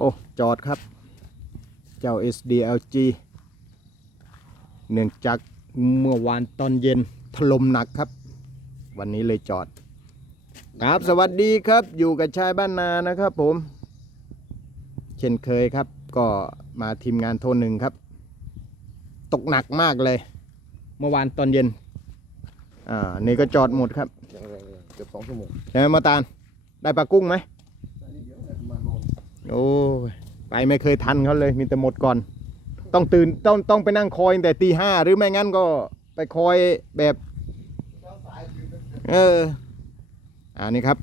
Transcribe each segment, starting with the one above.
อ้ จอดครับ เจ้า SDLG เนื่องจากเมื่อวานตอนเย็นถล่มหนักครับ วันนี้เลยจอด ครับสวัสดีครับอยู่กับชายบ้านนานะครับผม เช่นเคยครับ ก็มาทีมงานโทรหนึ่งครับ ตกหนักมากเลย เมื่อวานตอนเย็น อ่า นี่ก็จอดหมดครับอย่างไรเกือบสองชั่วโมงใช่ไหมมาตาลได้ปลากุ้งไหม โอ้ไปไม่เคยทันเขาเลยมีแต่หมดก่อน ต้องตื่นต้องต้องไปนั่งคอยแต่ตีห้าหรือไม่งั้นก็ไปคอยแบบเอออันนี้ครับ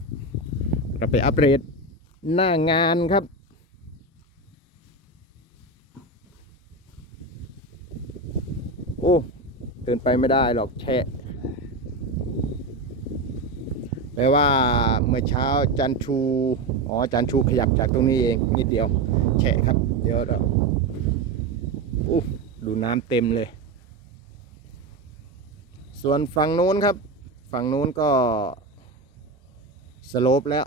เราไปอัปเดตหน้างานครับโอ้ตื่นไปไม่ได้หรอกแฉะ แปลว่าเมื่อเช้าจันชูอ๋อจันชูขยับจากตรงนี้เองนิดเดียวแฉะครับ เดี๋ยวเราอู้ดูน้ำเต็มเลย ส่วนฝั่งนู้นครับ ฝั่งนู้นก็สโลปแล้ว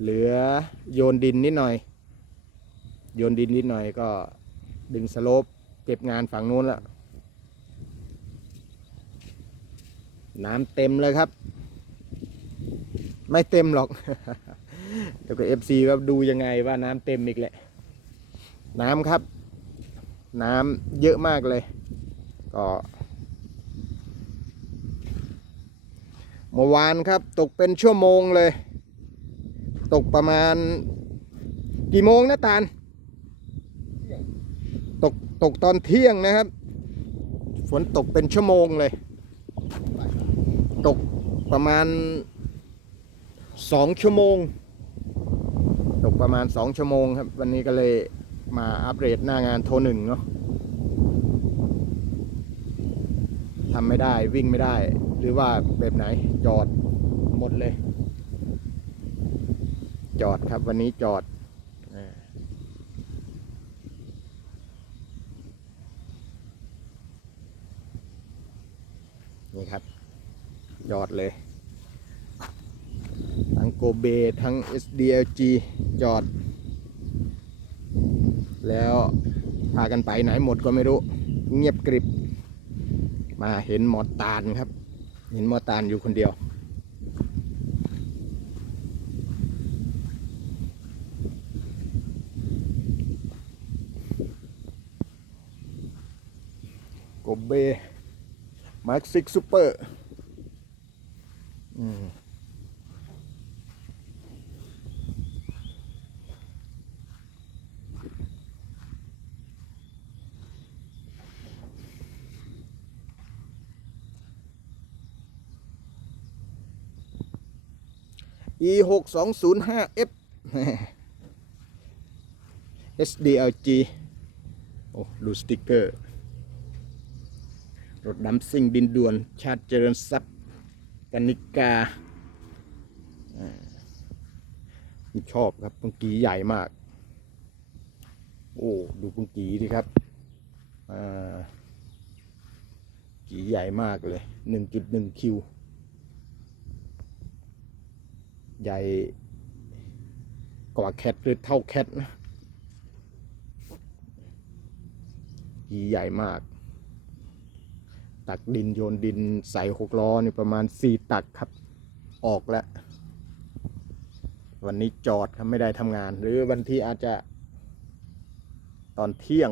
เหลือโยนดินนิดหน่อย โยนดินนิดหน่อยก็ดึงสโลปเก็บงานฝั่งนู้นแล้ว น้ำเต็มเลยครับ ไม่เต็มหรอก เดี๋ยวก็เอฟซีว่าดูยังไงว่าน้ำเต็มอีกแหละ น้ำครับ น้ำเยอะมากเลย ก็เมื่อวานครับ ตกเป็นชั่วโมงเลย ตกประมาณ กี่โมงนะตาลตกตกตอนเที่ยงนะครับ ฝนตกเป็นชั่วโมงเลย ตกประมาณสองชั่วโมง ตกประมาณสองชั่วโมงครับ วันนี้ก็เลยมาอัปเดตหน้างานโทรหนึ่งเนาะทำไม่ได้วิ่งไม่ได้ หรือว่าแบบไหนจอดหมดเลย จอดครับวันนี้จอดอ่านี่ครับ ยอดเลย ทั้งโก เบทั้ง SDLG จอด แล้วพากันไปไหนหมดก็ไม่รู้ เงียบกริบ มาเห็นหมอตาลครับ เห็นหมอตาลอยู่คนเดียวโกเบมาร์คซิกซูเปอร์ อืม อีหกสองศูนย์ห้า F SDLG โอ้ดูสติกเกอร์ รถดำซิ่งดินด่วน ชาติเจริญทรัพย์กนิกาชอบครับปุงกีใหญ่มาก โอ้ ดูปุงกีดิครับอ่ากีใหญ่มากเลย 1.1 คิว ใหญ่กว่าแคทหรือเท่าแคทนะกีใหญ่มาก ตักดินโยนดินใส่หกล้อนี่ประมาณสี่ตักครับ ออกแล้ว วันนี้จอดครับไม่ได้ทำงาน หรือวันที่อาจจะตอนเที่ยง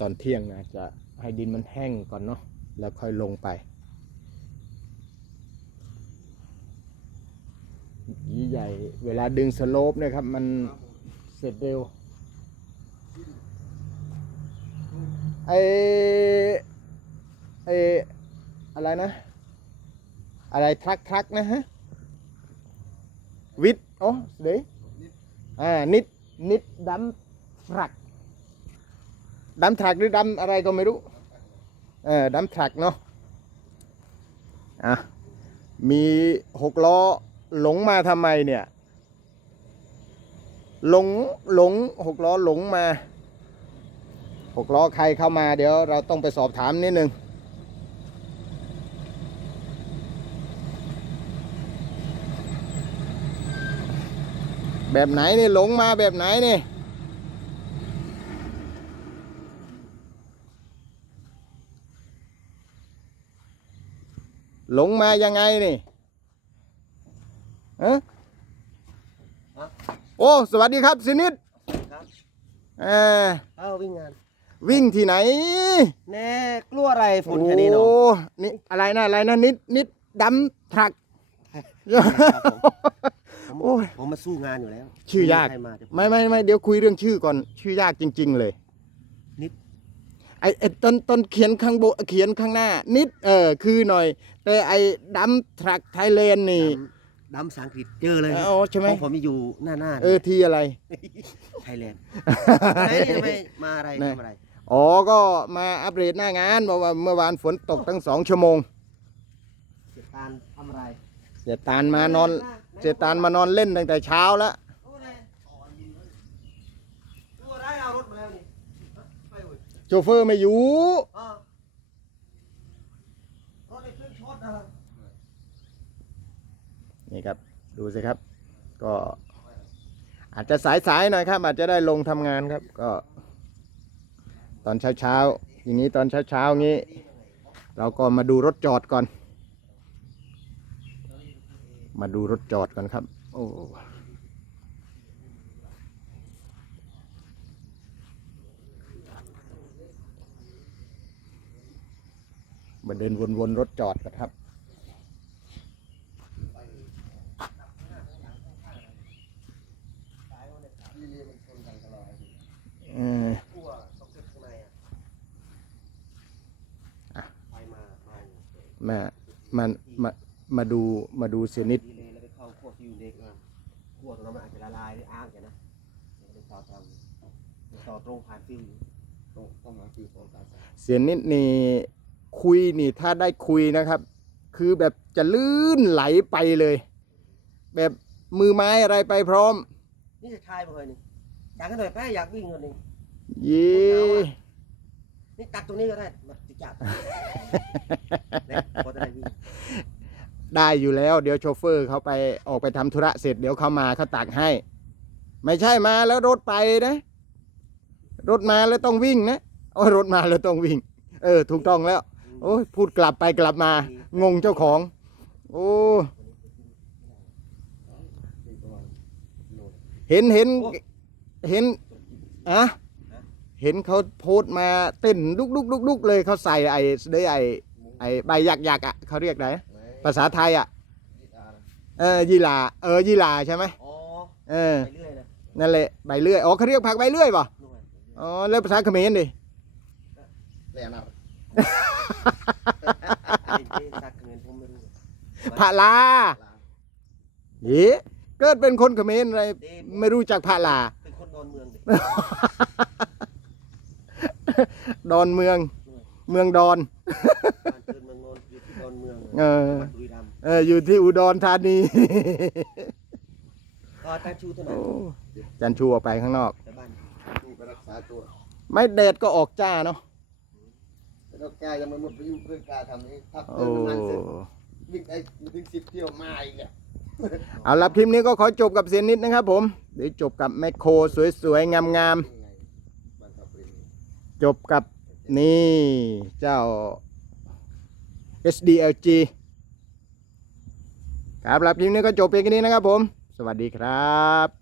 ตอนเที่ยงอาจจะให้ดินมันแห้งก่อนเนาะแล้วค่อยลงไป ยี่ใหญ่ เวลาดึงสโลปเนี่ยครับ มันเสร็จเร็ว ไอไออะไรนะ อะไรทรักทรักนะฮะ วิทอ๋อเดี๋ยวอ่า นิด นิดดัมทรักดัมทรักหรือดัมอะไรก็ไม่รู้ เออดัมทรักเนาะ อะ มีหกล้อ หลงมาทำไมเนี่ย หลงหลงหกล้อหลงมาหกล้อใครเข้ามาเดี๋ยวเราต้องไปสอบถามนิดนึงแบบไหนนี่หลงมาแบบไหนนี่หลงมายังไงนี่ ฮะโอ้สวัสดีครับสินิดครับเออเอ้าวิ่งงาน วิ่งที่ไหน แน่กลัวอะไรฝุ่นแค่นี้เนาะโอ้นี่อะไรนะอะไรนะนิดนิดดำทรักครับผมผมโอ้ยผมมาสู้งานอยู่แล้ว ชื่อยากใครมาจะไม่ไม่ไม่เดี๋ยวคุยเรื่องชื่อก่อน ชื่อยากจริง ๆ เลย นิดไอ้ไอ้ต้นต้นเขียนข้างบนเขียนข้างหน้า นิด เออ คือหน่อย แต่ไอ้ดำทรักไทยแลนด์นี่ ดำดำภาษาอังกฤษเจอเลยเออใช่ไหม ของผมมีอยู่หน้าหน้าเออทีอะไร ไทยแลนด์ไหนนี่ทำไมมาอะไรไหนทำอะไร อ๋อ ก็มาอัปเดตหน้างานบอกว่าเมื่อวานฝนตกตั้งสองชั่วโมง เสียตานทำอะไรเสียตานมานอนเสียตานมานอนเล่นตั้งแต่เช้าแล้วโอ้ยดูอะไรเอารถมาแล้วนี่ไปเว้ยโชเฟอร์ไม่อยู่อ้าวรถไอ้เครื่องช็อตนะ นี่ครับดูสิครับ ก็อาจจะสายๆหน่อยครับอาจจะได้ลงทำงานครับ ก็ ตอนเช้าๆอย่างนี้ตอนเช้าๆอย่างนี้ เราก็มาดูรถจอดก่อน มาดูรถจอดก่อนครับ โอ้มาเดินวนๆรถจอดก่อนครับ เออก ลัวต้องขึ้นข้างในอะไปมามาอยู่ มา มามามาดูมาดูเสียนิดดีเลยแล้วไปเข้าขั้วฟิวเด็กอะขั้วตรงนั้นมันอาจจะละลายหรืออ้างกันนะเดี๋ยวไปต่อตรงไปต่อตรงผ่านฟิวตรงต้องมาฟิวตรงตาสายเสียนิดนี่คุยนี่ถ้าได้คุยนะครับ คือแบบจะลื่นไหลไปเลย แบบมือไม้อะไรไปพร้อม นี่จะทายบ่เคยนี่อยากกันหน่อยแป้อยากวิ่งคนหนึ่งเย่นี่ ตักตรงนี้ก็ได้มาจิจับเนี่ยพอจะได้วิ่งได้อยู่แล้ว เดี๋ยวโชเฟอร์เขาไปออกไปทำธุระเสร็จเดี๋ยวเขามาเขาตักให้ ไม่ใช่มาแล้วรถไปนะ รถมาแล้วต้องวิ่งนะโอ้ยรถมาแล้วต้องวิ่ง เออ ถูกต้องแล้ว โอ้ยพูดกลับไปกลับมา งงเจ้าของ โอ้เห็นเห็นเห็นอะ เห็นเขาโพสต์มาเต้นลุกลุกลุกลุกเลยเขาใส่ไอ้ได้ไอ้ไอ้ใบยักยักๆอะเขาเรียกไหนภาษาไทยอะเออยีหลาเออยีหลาใช่ไหมอ๋อเออไปเรื่อยนะนั่นแหละใบเลื่อยอ๋อเขาเรียกผักใบเลื่อยป่ะนู่นอ๋อแล้วภาษาเขมรดิแรงนะตักเงินผมไม่รู้พะลาเย้เกิดเป็นคนเขมรอะไรไม่รู้จักพะลาเป็นคนดอนเมืองเด็ก ดอนเมือง เมืองดอน บ้านเกิดเมืองนนท์อยู่ที่ดอนเมืองเออ จังหวัดบุรีรัมย์เอออยู่ที่อุดรธานี ก็ตาชูเท่านั้โอ้นจันชูออกไปข้างนอก แต่บ้านดูไปรักษาตัวไม่แดดก็ออกจ้าเนาะแล้วแกยังไม่หมดประโยชน์เรื่องการทำนี้ถ้าโอ้เติมน้ำมันเสร็จวิ่งได้มาถึงสิบเที่ยวมาอีกเนี่ย เอาละคลิปนี้ก็ขอจบกับเสียนนิดนะครับผมเดี๋ยวจบกับแมคโครสวยๆงามยังไงบ้านทับปรี ๆ จบกับนี่เจ้า SDLG ครับรับคลิปนี้ก็จบเพียงแค่นี้นะครับผม สวัสดีครับ